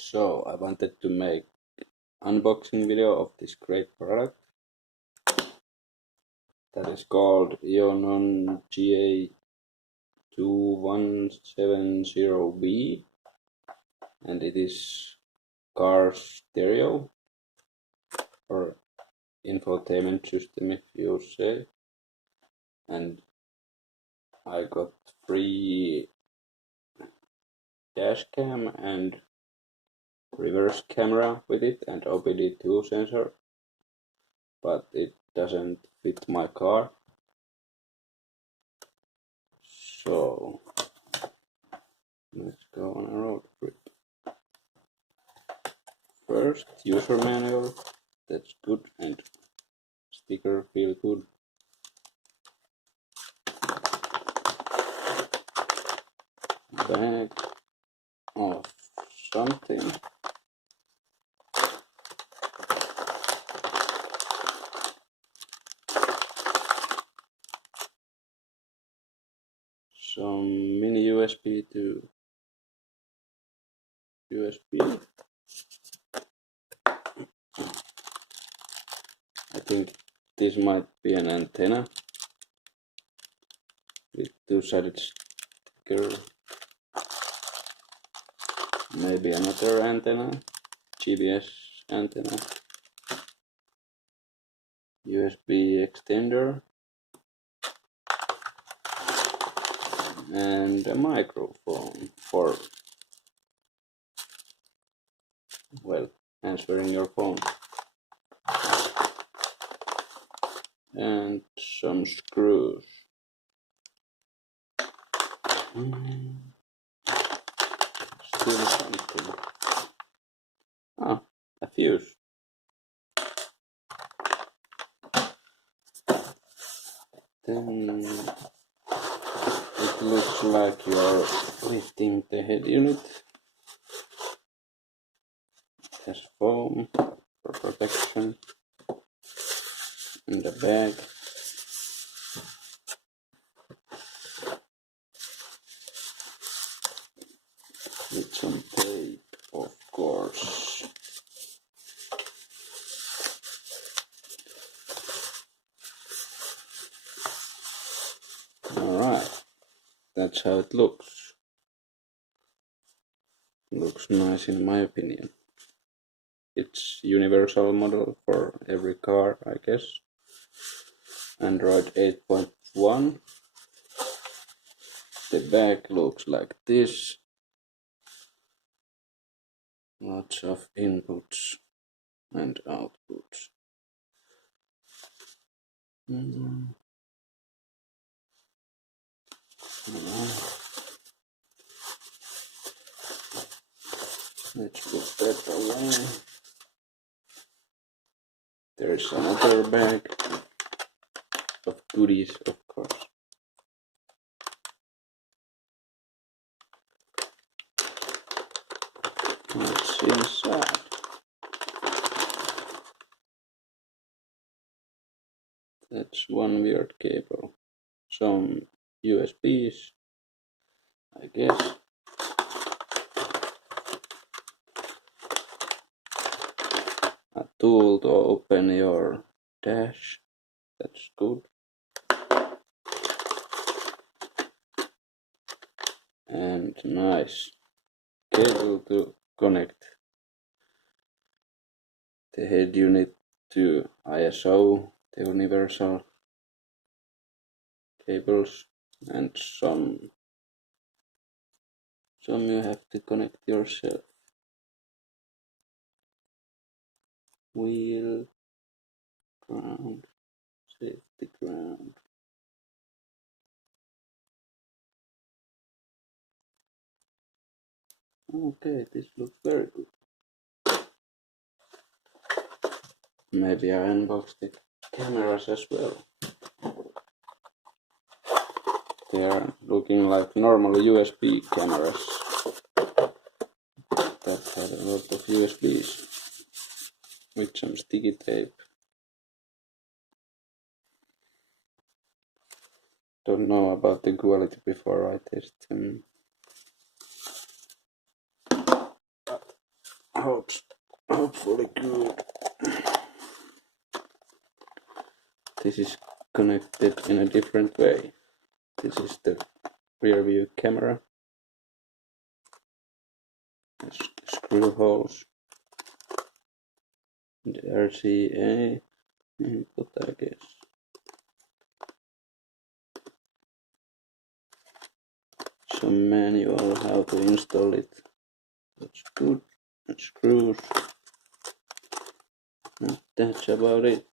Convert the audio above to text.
So I wanted to make unboxing video of this great product that is called Eonon GA2170B, and it is car stereo or infotainment system if you say, and I got free dash cam and reverse camera with it and OBD2 sensor, but it doesn't fit my car. So let's go on a road trip. First, user manual, that's good, and sticker feel good. Bag of something. Some mini USB to USB. I think this might be an antenna with two-sided sticker. Maybe another antenna, GPS antenna, USB extender, and a microphone for, well, answering your phone. And some screws. Still something. Ah, a fuse. Then it looks like you're lifting the head unit. It has foam for protection in the bag. With some tape, of course. Alright, that's how it looks. Looks nice in my opinion. It's universal model for every car, I guess. Android 8.1. The back looks like this. Lots of inputs and outputs. Let's put that away. There's another bag of goodies, of course. What's inside? That's one weird cable. Some USBs, I guess. A tool to open your dash. That's good. And nice cable to connect the head unit to ISO, the universal cables, and some you have to connect yourself. Wheel, ground, safety ground. Okay, this looks very good. Maybe I unbox the cameras as well. They are looking like normal USB cameras that had a lot of USBs with some sticky tape. Don't know about the quality before I test them. hopefully good. This is connected in a different way. This is the rear view camera. Screw holes. The RCA input, I guess. Some manual how to install it. That's good. And screws. And that's about it.